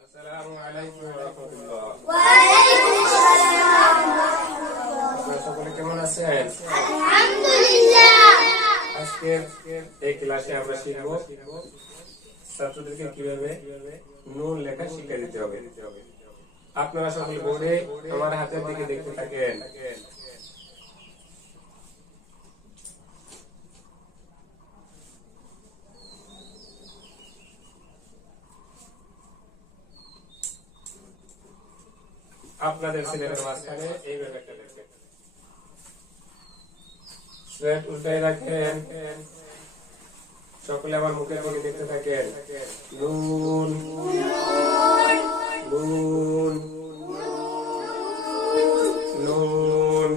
আসসালামু আলাইকুম ওয়া রাহমাতুল্লাহ। সকলে কেমন আছেন? আজকে এই ক্লাসে আমরা শিখব ছাত্রদেরকে কিভাবে নুন লেখা শিক্ষা দিতে হবে। আপনারা সকলে বোর্ডে আমার হাতের দিকে দেখতে থাকেন। আপনাদের ছেলেদের মাঝখানে এইভাবে একটা লিখবেন, স্লেট উল্টায় রাখেন। সকলে আমার মুখের দিকে দেখতে থাকেন। নুন নুন নুন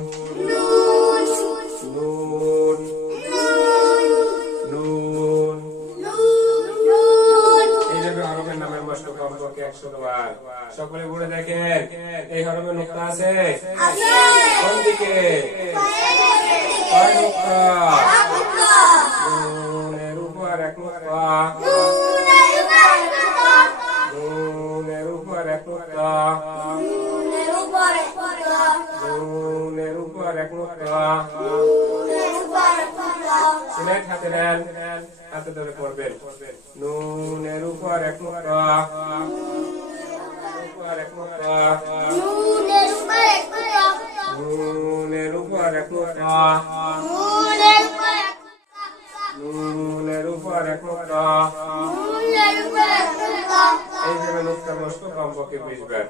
নুন নুন। এইভাবে হরফের নামের মস্ত কমপক্ষে 100 বার। সকলে বলে দেখেন এই হরফের নুক্তা আছে কোন দিকে? নুনের উপর এক নুক্তা, নুনের উপর এক নুক্তা, নুনের উপর এক নুক্তা। সিলেট হাতে নেন, হাতে ধরে পড়বেন। নুনের উপর এক নুক্তা, এক নুক্তা, নুনের উপর এক নুক্তা, নুনের উপর এক নুক্তা। এইভাবে নুক্তা বসতো কমপক্ষে 20 বার।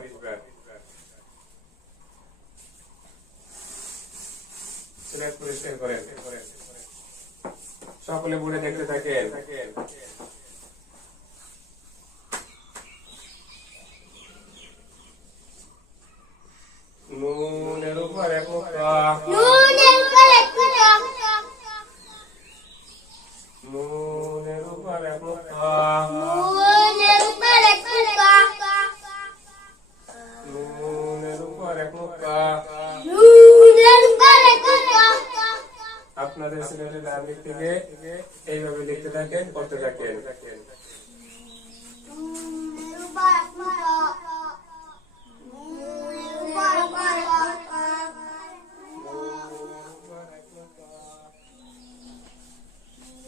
সিলেট পরিষ্কার করেন। সকলে বলে দেখতে থাকেন। নুনের উপর এক নুক্তা, নুনের উপর এক নুক্তা, নুনের উপর এক নুক্তা, নুনের উপর এক নুক্তা। আপনাদের সিলেটের নাম থেকে এইভাবে লিখতে থাকেন, করতে থাকেন।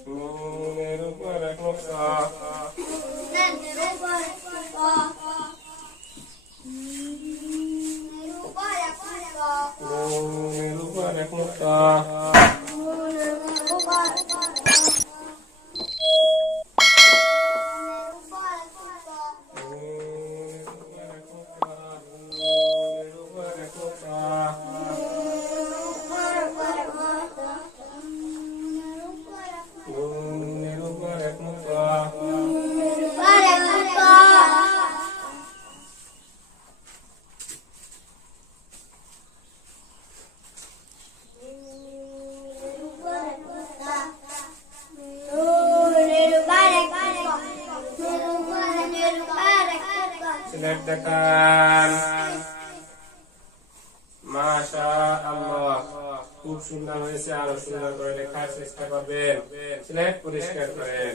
নুনের উপর এক নুক্তা, নুনের উপর এক নুক্তা, নুনের উপর এক নুক্তা। সিলেট দেখান। মাশাআল্লাহ, খুব সুন্দর হয়েছে। আরো সুন্দর করে লেখার চেষ্টা করবেন। সিলেট পরিষ্কার করেন।